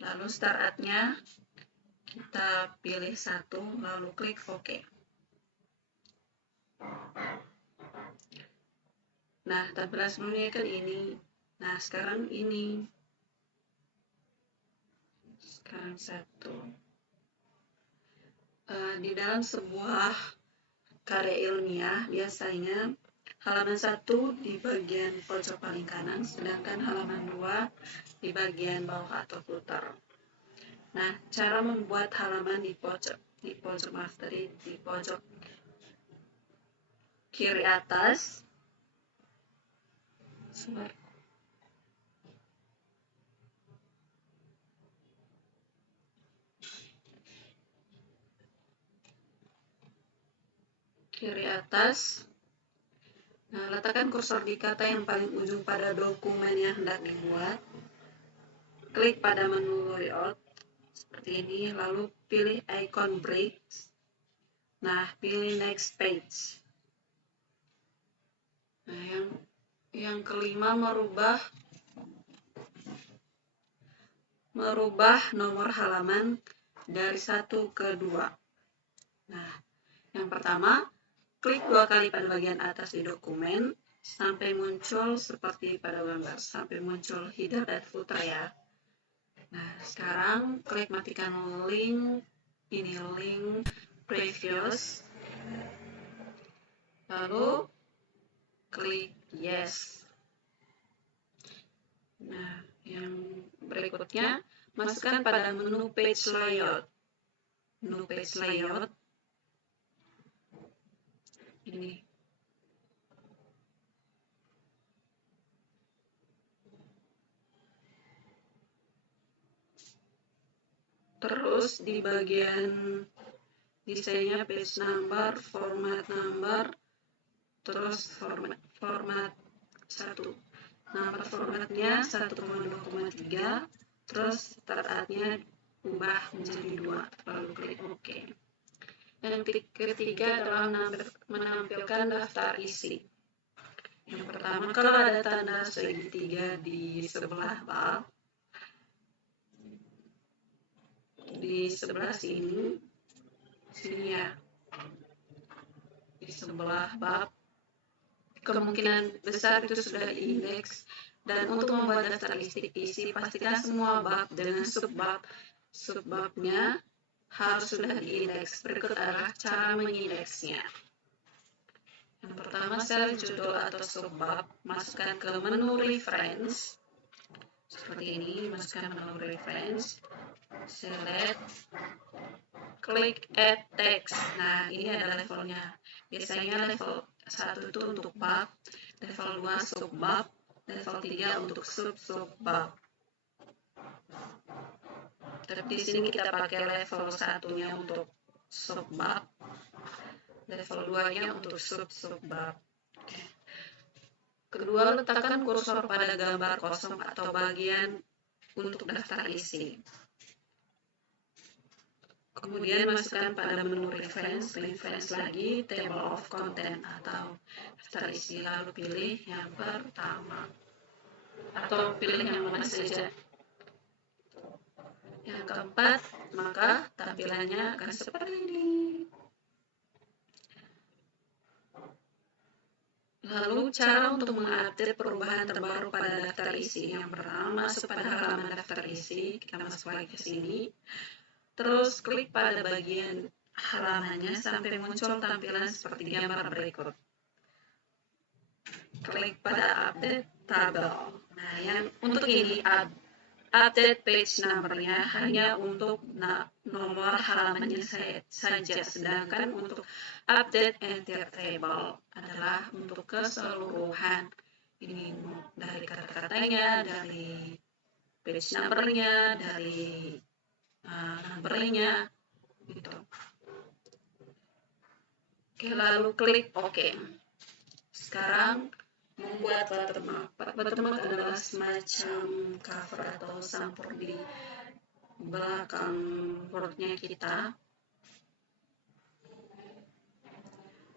Lalu startnya Kita pilih satu, lalu klik OK. Nah, tampilan sebelumnya kan ini. Nah, sekarang ini. Sekarang satu. Di dalam sebuah karya ilmiah, biasanya halaman 1 di bagian pojok paling kanan, sedangkan halaman 2 di bagian bawah atau footer. Nah, cara membuat halaman di pojok kiri atas. Kiri atas. Nah, letakkan kursor di kata yang paling ujung pada dokumen yang hendak dibuat. Klik pada menu layout seperti ini, lalu pilih icon break. Nah, pilih next page. Nah, yang kelima merubah nomor halaman dari 1 ke 2. Nah, yang pertama, klik 2 kali pada bagian atas di dokumen sampai muncul seperti pada gambar, sampai muncul header dan footer ya. Nah, sekarang klik matikan link previous, lalu klik yes. Nah, yang berikutnya masukkan pada menu page layout. Menu page layout ini. Terus di bagian desainnya page number, format number, terus format 1. Nomor formatnya 1,2,3, terus start-nya ubah menjadi 2, lalu klik OK. Yang ketiga adalah menampilkan daftar isi. Yang pertama, kalau ada tanda segitiga di sebelah bab, di sebelah sini ya, di sebelah bab, kemungkinan besar itu sudah diindeks. Dan untuk membuat daftar isi, pastikan semua bab dengan subbabnya harus sudah diindeks. Berikut adalah cara mengindeksnya. Yang pertama, sel judul atau subbab, masukkan ke menu reference. Seperti ini, masukkan menu reference, select, klik add text. Nah, ini ada levelnya. Biasanya level 1 itu untuk bab, level 2 subbab, level 3 untuk subbab. Tapi di sini kita pakai level 1-nya untuk subbab, level 2-nya untuk subbab. Kedua, letakkan kursor pada gambar kosong atau bagian untuk daftar isi. Kemudian masukkan pada menu reference lagi table of content atau daftar isi, lalu pilih yang pertama atau pilih yang mana saja. Yang keempat, maka tampilannya akan seperti ini. Lalu cara untuk mengupdate perubahan terbaru pada daftar isi. Yang pertama, masuk pada halaman daftar isi, kita masuk lagi ke sini. Terus klik pada bagian halamannya sampai muncul tampilan seperti gambar berikut. Klik pada update tabel. Nah, yang untuk ini update page number-nya hanya untuk nomor halamannya saja, sedangkan untuk update entire table adalah untuk keseluruhan. Ini dari kata-katanya, dari page number-nya, dari number-nya, gitu. Oke, lalu klik OK. Sekarang membuat watermark. Watermark adalah semacam cover atau sampul di belakang wordnya kita.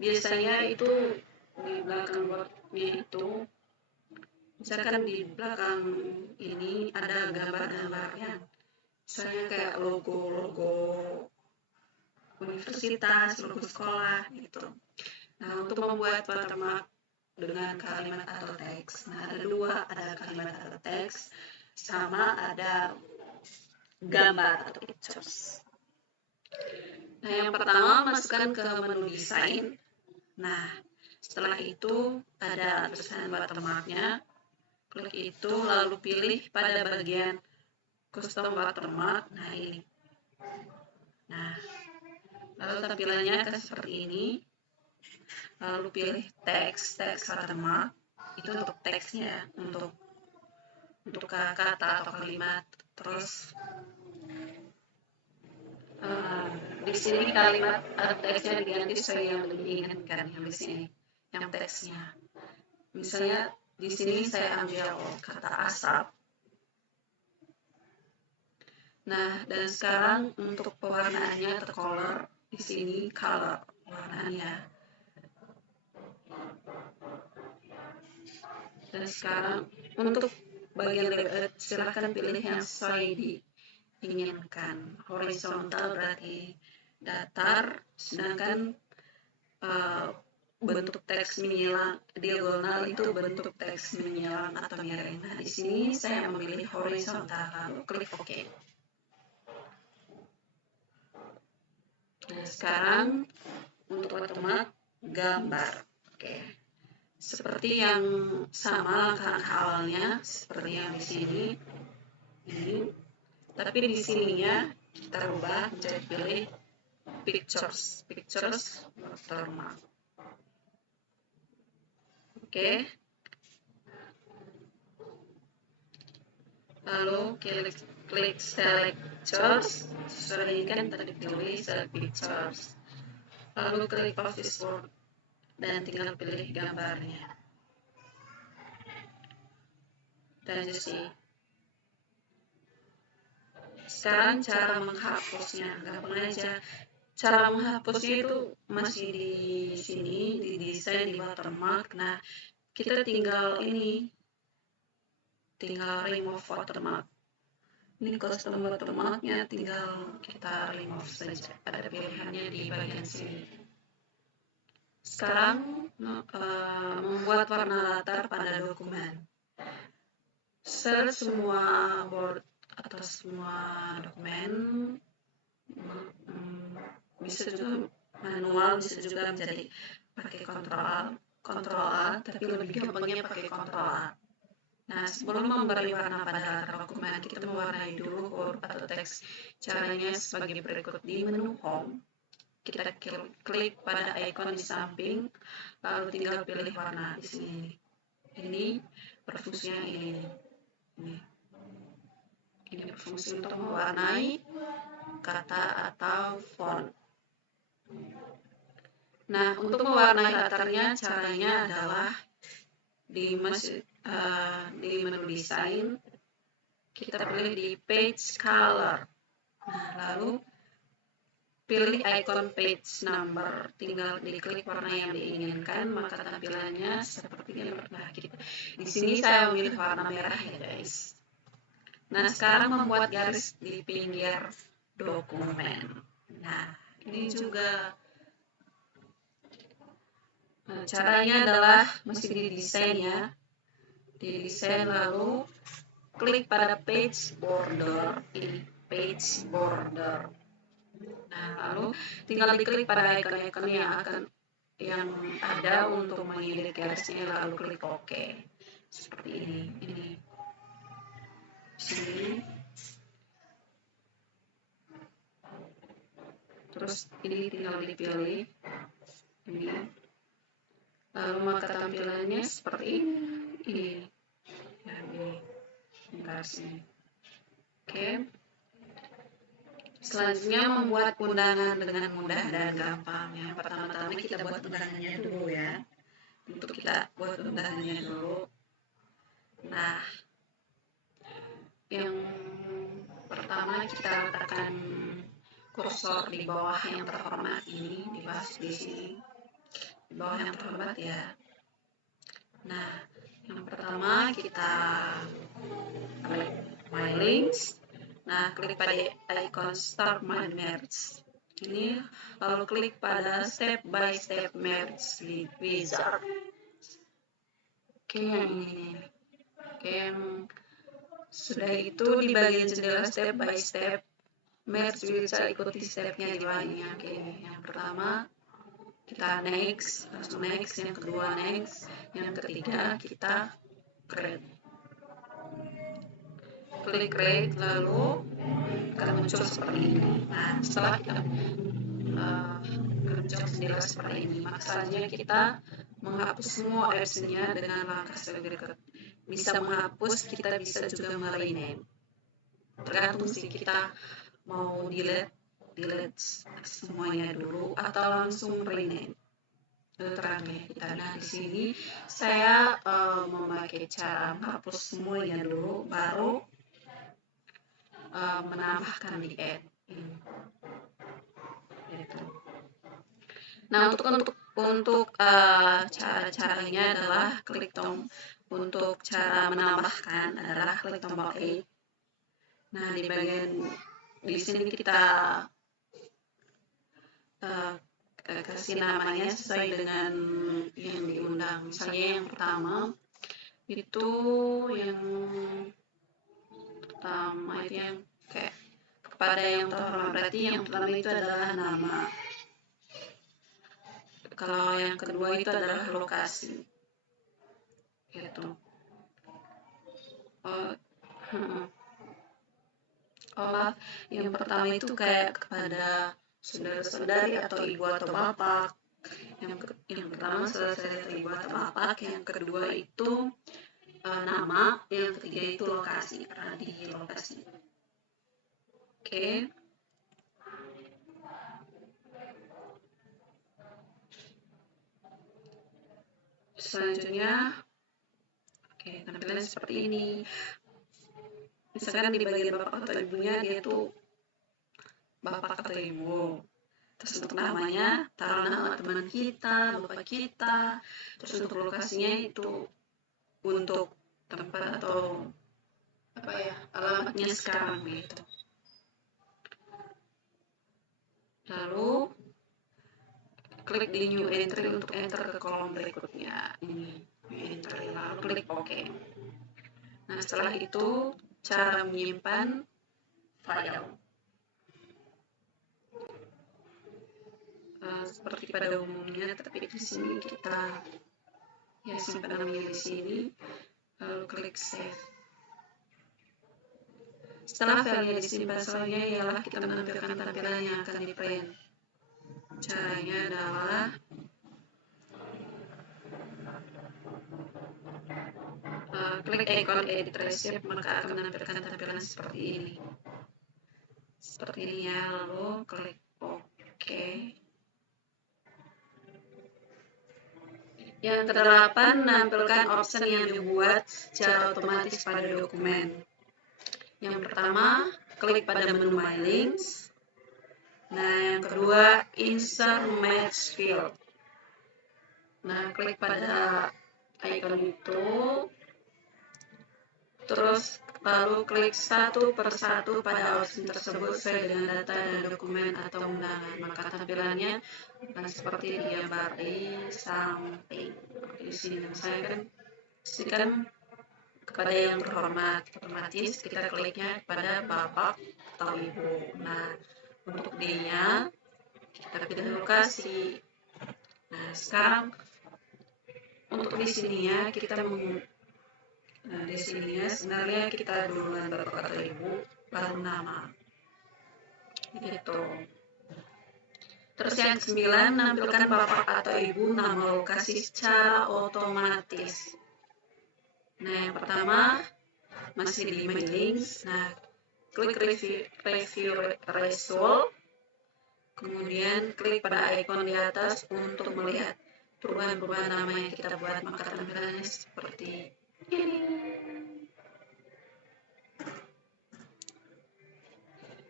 Biasanya itu di belakang wordnya itu, misalkan di belakang ini ada gambar-gambarnya. Misalnya kayak logo universitas, logo sekolah gitu. Nah, untuk membuat watermark dengan kalimat atau teks, nah ada dua, ada kalimat atau teks, sama ada gambar atau pictures. Nah, yang pertama masukkan ke menu desain. Nah, setelah itu ada tulisan watermarknya. Klik itu, lalu pilih pada bagian custom watermark. Nah, ini. Nah, lalu tampilannya akan seperti ini. Lalu pilih teks watermark. Itu untuk teksnya, untuk kata atau kalimat. Terus di sini kalimat atau teksnya diganti sesuai yang diinginkan yang di sini, yang teksnya. Misalnya di sini saya ambil kata asap. Nah, dan sekarang untuk pewarnaannya atau color, di sini color warnanya. Dan sekarang untuk bagian layout silahkan pilih yang sesuai diinginkan. Horizontal berarti datar, sedangkan bentuk teks menyilang, diagonal itu bentuk teks menyilang atau miring. Nah, di sini saya memilih horizontal, lalu klik OK. Nah, sekarang untuk watermark gambar. Oke. Seperti yang sama langkah-langkah awalnya, seperti yang di sini. Ini. Tapi di sininya kita rubah menjadi pilih pictures watermark. Oke. Lalu klik select pictures, sesuai kan tadi pilih select pictures. Lalu klik office word dan tinggal pilih gambarnya. Dan jadi sekarang cara menghapusnya, gampang aja. Cara menghapusnya itu masih di sini, di desain, di watermark. Nah, kita tinggal remove watermark. Ini custom watermarknya tinggal kita remove saja. Ada pilihannya di bagian sini. Sekarang membuat warna latar pada dokumen. Search semua Word atau semua dokumen, bisa juga manual, bisa juga menjadi pakai Ctrl A, tapi lebih gampangnya pakai Ctrl A. Nah, sebelum memberi warna pada latar dokumen, kita mewarnai dulu huruf atau teks. Caranya sebagai berikut. Di menu Home, kita klik pada icon di samping, lalu tinggal pilih warna di sini. Ini berfungsinya ini berfungsi untuk mewarnai kata atau font. Nah, untuk mewarnai latarnya, caranya adalah di menu desain, kita pilih di page color. Nah, lalu pilih icon page number, tinggal diklik warna yang diinginkan, maka tampilannya seperti ini. Nah, di sini saya memilih warna merah ya guys. Nah, sekarang membuat garis di pinggir dokumen. Nah, ini juga caranya adalah mesti didesain ya. Didesain lalu klik pada page border, ini page border. Nah, lalu tinggal diklik pada icon-icon yang ada untuk mengedit garisnya, lalu klik OK. Seperti ini. Sini. Terus ini tinggal dipilih. Ini. Lalu maka tampilannya seperti ini. Nah, ini garisnya. Oke. Selanjutnya membuat undangan dengan mudah dan gampang. Yang pertama-tama kita buat undangannya dulu ya. Untuk kita buat undangannya dulu. Nah, yang pertama kita letakkan kursor di bawah yang terhormat ini, di sini. Di bawah yang terhormat ya. Nah, yang pertama kita klik My Links. Nah, klik pada icon Start My Merge. Ini lalu klik pada Step by Step Merge di Wizard. Oke, yang ini. Oke, yang sudah itu di bagian jendela Step by Step Merge Wizard, ikuti stepnya di bawahnya. Oke, yang pertama kita next, langsung next. Yang kedua next. Yang ketiga kita create. Klik create, lalu akan muncul seperti ini. Nah, setelah kita muncul jendela seperti ini, maka selanjutnya kita menghapus semua option-nya dengan langkah berikut. Bisa menghapus, kita bisa juga merename. Tergantung sih kita mau delete semuanya dulu atau langsung rename. Tergantung kita. Nah, di sini saya memakai cara menghapus semuanya dulu, baru menambahkan di add ini. Gitu. Nah, untuk cara-caranya adalah klik untuk cara menambahkan adalah klik tombol E. Nah, di sini kita kasih namanya sesuai dengan yang diundang. Misalnya yang pertama itu yang kayak kepada yang terhormat, berarti yang pertama itu adalah nama. Kalau yang kedua itu adalah lokasi. Gitu. Yang pertama itu kayak kepada saudara-saudari atau ibu atau bapak. Yang pertama saudara-saudari atau ibu atau bapak. Yang kedua itu nama. Yang ketiga itu lokasi, karena di lokasi. Oke. Selanjutnya, tampilan seperti ini. Misalkan di bagian bapak atau ibunya dia itu bapak atau ibu. Terus untuk namanya taruh nama teman kita, bapak kita. Terus untuk lokasinya itu untuk tempat atau alamatnya sekarang gitu. Lalu klik di new entry untuk enter ke kolom berikutnya. Ini new entry, lalu klik OK. Nah, setelah itu cara menyimpan file. Seperti pada umumnya, tapi di sini kita simpan namanya di sini, lalu klik save. Setelah filenya disimpan, selanjutnya ialah kita menampilkan tampilan yang akan di print. Caranya adalah klik icon edit receipt, maka akan menampilkan tampilan seperti ini. Seperti ini ya, lalu klik OK. Yang ke-8, menampilkan option yang dibuat secara otomatis pada dokumen. Yang pertama, klik pada menu My Links. Nah, yang kedua, Insert Match Field. Nah, klik pada icon itu. Terus lalu klik satu persatu pada option tersebut sesuai dengan data dan dokumen atau undangan. Maka tampilannya seperti digambar di samping. Di sini misalnya kan kepada yang terhormat, otomatis kita kliknya pada bapak atau ibu. Nah, untuk D-nya kita pilih lokasi. Nah, sekarang untuk di sininya kita di sininya sebenarnya kita duluan bapak atau ibu, baru nama. Gitu. Terus yang ke-9, menampilkan bapak atau ibu nama lokasi secara otomatis. Nah, yang pertama masih di My Links. Nah, klik review result. Kemudian klik pada icon di atas untuk melihat perubahan-perubahan nama yang kita buat, maka tampilannya seperti ini.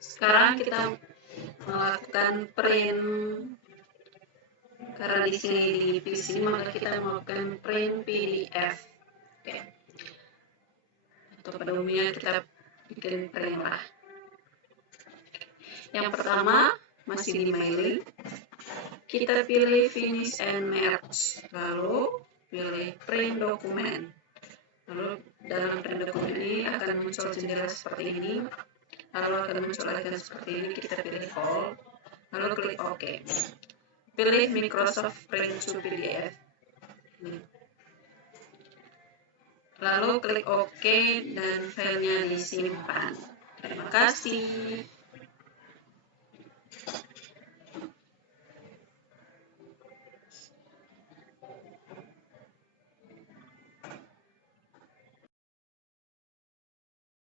Sekarang kita melakukan print, karena di sini di PC, maka kita melakukan print PDF. Oke. Atau pada umumnya kita bikin print lah. Yang pertama, masih di mailing. Kita pilih finish and merge. Lalu pilih print dokumen. Lalu dalam print dokumen ini akan muncul jendela seperti ini. Lalu akan muncul icon seperti ini. Kita pilih all. Lalu klik OK. Pilih Microsoft Print to PDF. Lalu klik OK dan filenya disimpan. Terima kasih.